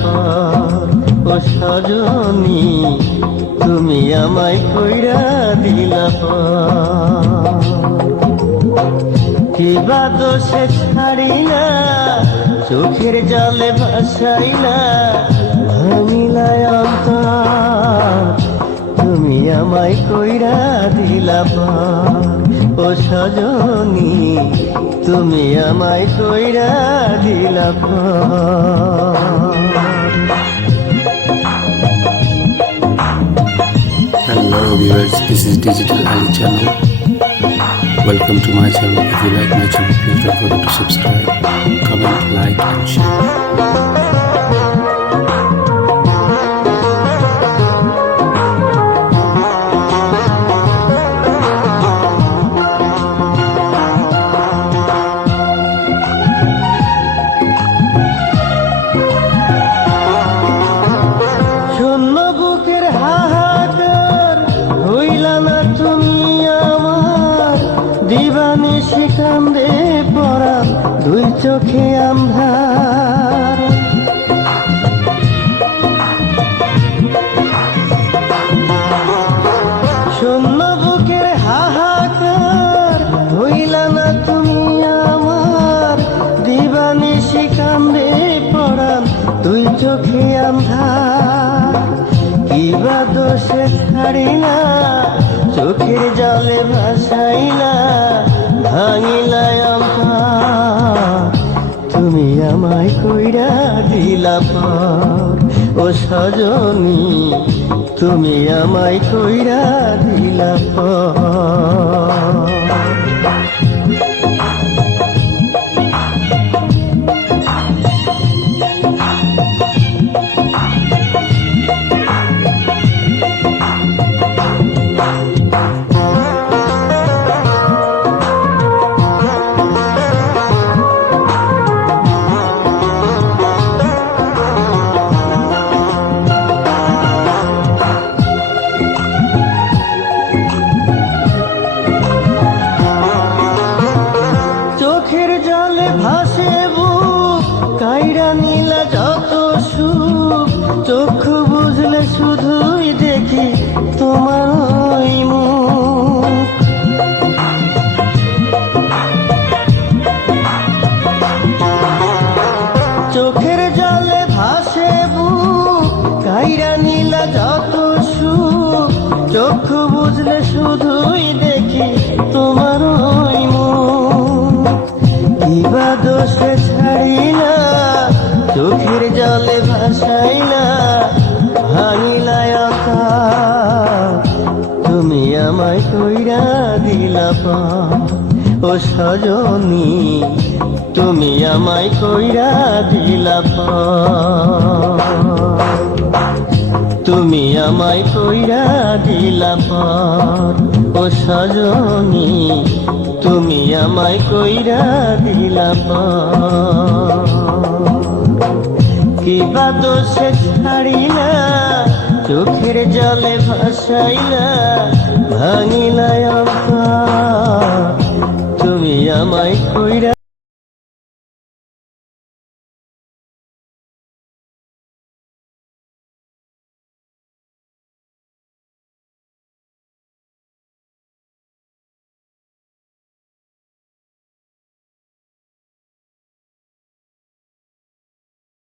পর ও সজনী তুমি আমায় কইরা দিলা পর। কিবা দোষে ছাড়ি না চোখের জলে ভাসাই না ভাঙিলায় অন্তর তুমি আমায় কইরা দিলা পর ও সজনী তুমি আমায় কইরা দিলা পর। Hello viewers, this is Digital Ali channel. Welcome to my channel. If you like my channel, please don't forget to subscribe, comment, like and share. দিবানিশি কান্দে পড়া দুই চোখে আন্ধার, শূন্য বুকের হাহাকার হইলা না তুমি আমার। দিবানিশি কান্দে পড়া দুই চোখে আন্ধার, কিবা দোষে ছাড়িলা চোখের জলে ভাসাইলা ভাঙিলায় অন্তর তুমি আমায় কইরা দিলা পর ও সজনী তুমি আমায় কইরা দিলা পর। চোখের জলে ভাসে বুক কাইরা নীলা যত সুখ, চক্ষু বুঝলে শুধুই দেখি তোমার ওই মুখ। চোখের জলে ভাসে বুক কাইরা নীলা যত সুখ, চক্ষু বুঝলে শুধুই দেখি তোমার ওই মুখ। কিবা দোষে ছাড়িলা চোখের জলে ভাসাইলা ভাঙিলায় আকাশ তুমি আমায় কইরা দিলা পর ও সজনী তুমি আমায় কইরা দিলা পর। তুমি আমায় কইরা দিলা পর ও সজনী তুমি আমায় কইরা দিলা পর। কিবা দোষে ছাড়িলা চোখের জলে ভাসাইলা ভাঙিলায়